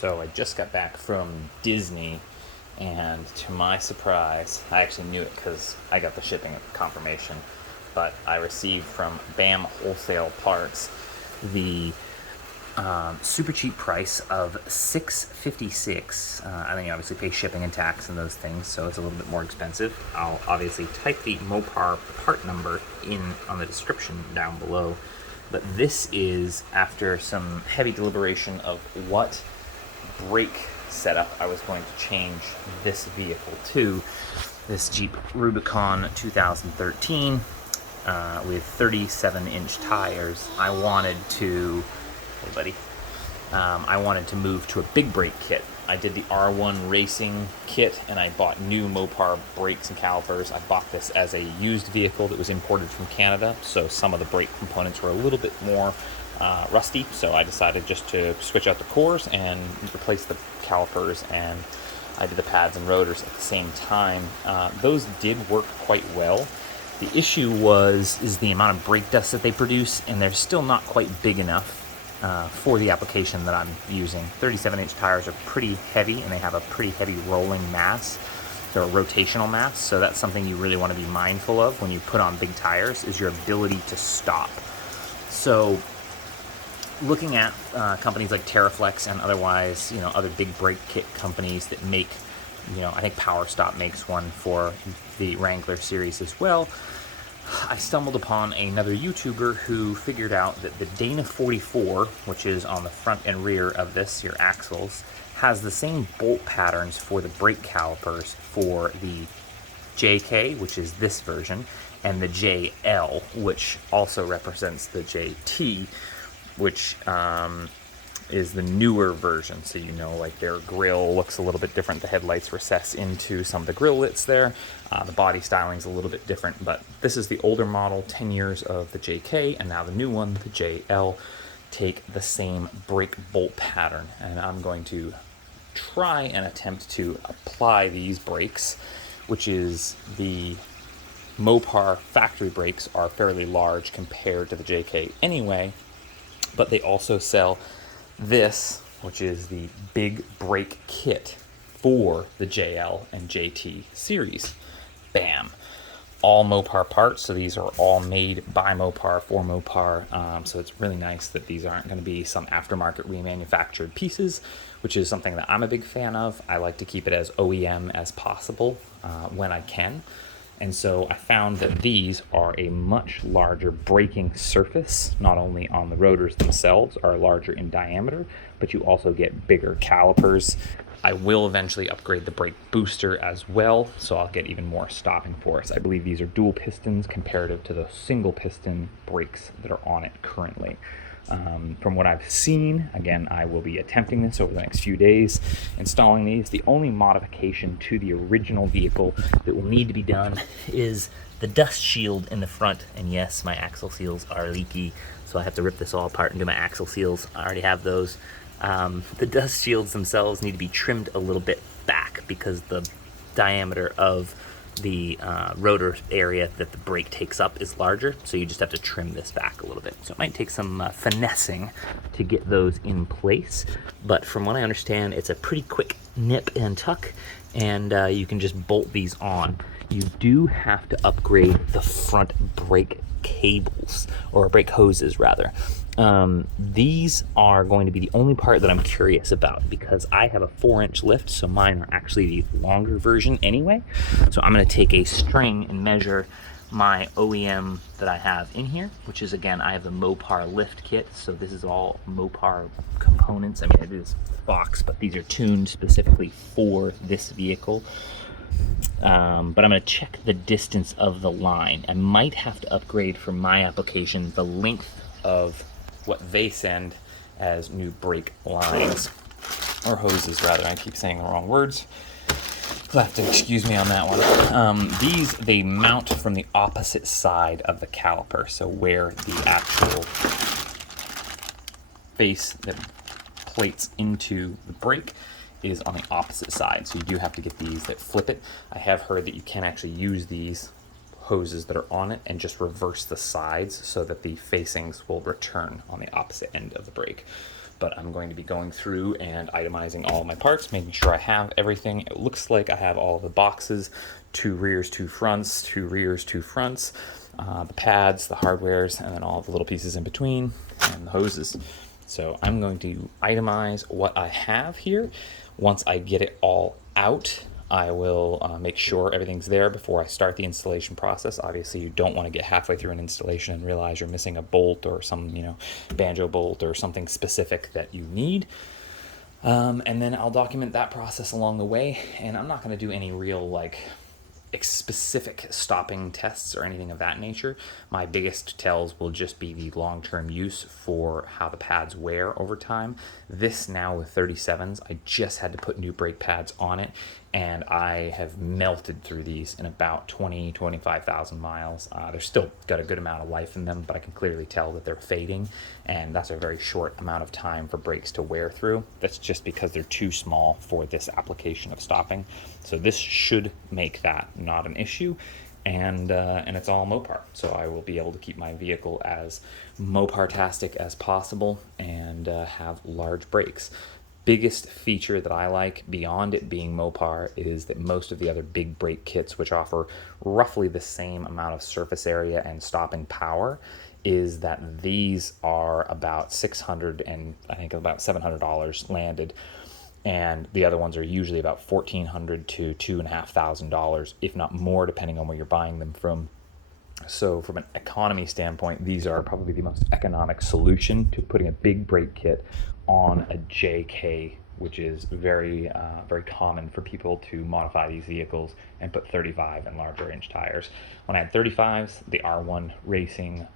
So I just got back from Disney, and to my surprise, I actually knew it because I got the shipping confirmation, but I received from BAM Wholesale Parts the super cheap price of $6.56. I mean, you obviously pay shipping and tax and those things, so it's a little bit more expensive. I'll obviously type the Mopar part number in on the description down below. But this is after some heavy deliberation of what brake setup I was going to change this vehicle to. This Jeep Rubicon 2013 with 37-inch tires. I wanted to, hey buddy, I wanted to move to a big brake kit. I did the R1 racing kit and I bought new Mopar brakes and calipers. I bought this as a used vehicle that was imported from Canada, so some of the brake components were a little bit more rusty, so I decided just to switch out the cores and replace the calipers, and I did the pads and rotors at the same time. Those did work quite well. The issue is the amount of brake dust that they produce, and they're still not quite big enough for the application that I'm using. 37-inch tires are pretty heavy, and they have a pretty heavy rolling mass. They're a rotational mass, so that's something you really want to be mindful of when you put on big tires, is your ability to stop. So looking at companies like Terraflex and otherwise, other big brake kit companies that make, I think Power Stop makes one for the Wrangler series as well. I stumbled upon another YouTuber who figured out that the Dana 44, which is on the front and rear of this, your axles, has the same bolt patterns for the brake calipers for the JK, which is this version, and the JL, which also represents the JT, which is the newer version. So like their grille looks a little bit different. The headlights recess into some of the grille lits there. The body styling's a little bit different, but this is the older model, 10 years of the JK, and now the new one, the JL, take the same brake bolt pattern. And I'm going to try and attempt to apply these brakes, which is the Mopar factory brakes are fairly large compared to the JK anyway, but they also sell this, which is the big brake kit for the JL and JT series. Bam. All Mopar parts, so these are all made by Mopar for Mopar, so it's really nice that these aren't going to be some aftermarket remanufactured pieces, which is something that I'm a big fan of. I like to keep it as OEM as possible when I can. And so I found that these are a much larger braking surface. Not only on the rotors themselves are larger in diameter, but you also get bigger calipers. I will eventually upgrade the brake booster as well, so I'll get even more stopping force. I believe these are dual pistons comparative to the single piston brakes that are on it currently. From what I've seen, again, I will be attempting this over the next few days, installing these. The only modification to the original vehicle that will need to be done is the dust shield in the front. And yes, my axle seals are leaky, so I have to rip this all apart and do my axle seals. I already have those. The dust shields themselves need to be trimmed a little bit back because the diameter of the rotor area that the brake takes up is larger, so you just have to trim this back a little bit. So it might take some finessing to get those in place, but from what I understand, it's a pretty quick nip and tuck, and you can just bolt these on. You do have to upgrade the front brake cables, or brake hoses rather. These are going to be the only part that I'm curious about, because I have a 4-inch lift, so mine are actually the longer version anyway. So I'm going to take a string and measure my OEM that I have in here, which is, again, I have the Mopar lift kit, so this is all Mopar components. I mean, it is box, but these are tuned specifically for this vehicle. But I'm going to check the distance of the line. I might have to upgrade for my application the length of what they send as new brake lines, or hoses rather. I keep saying the wrong words. You'll have to excuse me on that one. These, they mount from the opposite side of the caliper, so where the actual face that plates into the brake is on the opposite side, so you do have to get these that flip it. I have heard that you can actually use these hoses that are on it and just reverse the sides so that the facings will return on the opposite end of the brake. but I'm going to be going through and itemizing all my parts, making sure I have everything. It looks like I have all of the boxes, 2 rears, 2 fronts, 2 rears, 2 fronts, the pads, the hardwares, and then all the little pieces in between, and the hoses. So I'm going to itemize what I have here. Once I get it all out, I will make sure everything's there before I start the installation process. Obviously, you don't want to get halfway through an installation and realize you're missing a bolt or some, banjo bolt or something specific that you need. And then I'll document that process along the way. And I'm not going to do any real specific stopping tests or anything of that nature. My biggest tells will just be the long-term use for how the pads wear over time. This now with 37s, I just had to put new brake pads on it, and I have melted through these in about 25,000 miles. They're still got a good amount of life in them, but I can clearly tell that they're fading, and that's a very short amount of time for brakes to wear through. That's just because they're too small for this application of stopping. So this should make that not an issue, and it's all Mopar. So I will be able to keep my vehicle as Mopar-tastic as possible and have large brakes. Biggest feature that I like beyond it being Mopar is that most of the other big brake kits, which offer roughly the same amount of surface area and stopping power, is that these are about $600 and I think about $700 landed, and the other ones are usually about $1,400 to $2,500, if not more, depending on where you're buying them from. So from an economy standpoint, these are probably the most economic solution to putting a big brake kit on a JK, which is very common for people to modify these vehicles and put 35 and larger inch tires. When I had 35s, the R1 Racing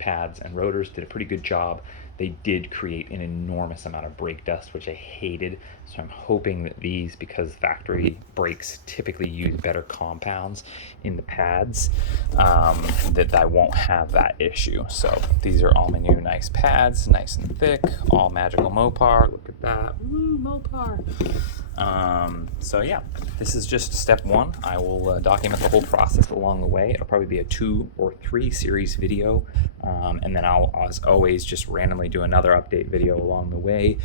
pads and rotors did a pretty good job. They did create an enormous amount of brake dust, which I hated. So I'm hoping that these, because factory brakes typically use better compounds in the pads, that I won't have that issue. So these are all my new nice pads, nice and thick, all magical Mopar. Look at that. Woo, Mopar. So yeah, this is just step one. I will document the whole process along the way. It'll probably be a 2 or 3 series video, and then I'll, as always, just randomly do another update video along the way,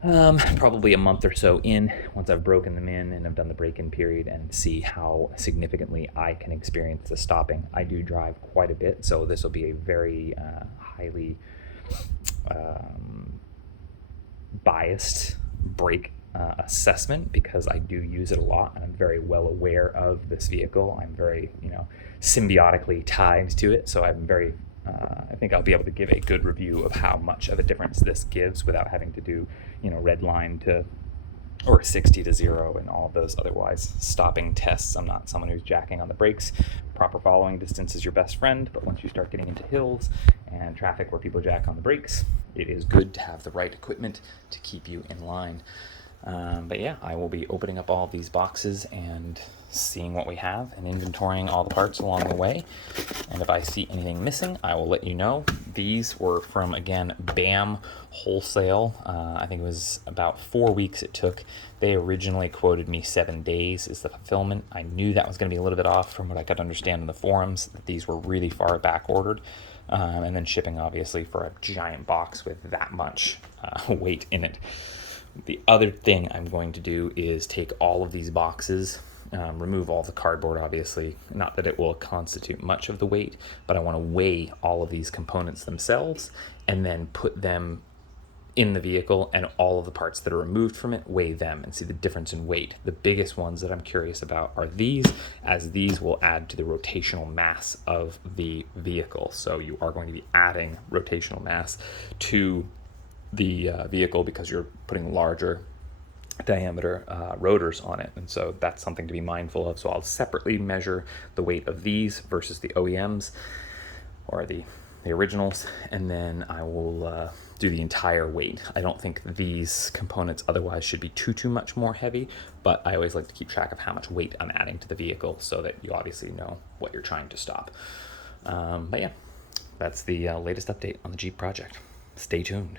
probably a month or so in, once I've broken them in and I've done the break-in period, and see how significantly I can experience the stopping. I do drive quite a bit, so this will be a very highly biased brake assessment, because I do use it a lot and I'm very well aware of this vehicle. I'm very, symbiotically tied to it, so I'm very I think I'll be able to give a good review of how much of a difference this gives without having to do, red line to or 60 to 0 and all those otherwise stopping tests. I'm not someone who's jacking on the brakes. Proper following distance is your best friend, but once you start getting into hills and traffic where people jack on the brakes, it is good to have the right equipment to keep you in line. But yeah, I will be opening up all these boxes and seeing what we have and inventorying all the parts along the way. And if I see anything missing, I will let you know. These were from, again, BAM Wholesale. I think it was about 4 weeks it took. They originally quoted me 7 days is the fulfillment. I knew that was going to be a little bit off from what I could understand in the forums, that these were really far back ordered. And then shipping, obviously, for a giant box with that much weight in it. The other thing I'm going to do is take all of these boxes, remove all the cardboard, obviously. Not that it will constitute much of the weight, but I want to weigh all of these components themselves and then put them in the vehicle, and all of the parts that are removed from it, weigh them and see the difference in weight. The biggest ones that I'm curious about are these, as these will add to the rotational mass of the vehicle. So you are going to be adding rotational mass to the vehicle because you're putting larger diameter rotors on it, and so that's something to be mindful of. So I'll separately measure the weight of these versus the OEMs or the originals, and then I will do the entire weight. I don't think these components otherwise should be too much more heavy, but I always like to keep track of how much weight I'm adding to the vehicle so that you obviously know what you're trying to stop. But yeah, that's the latest update on the Jeep project. Stay tuned.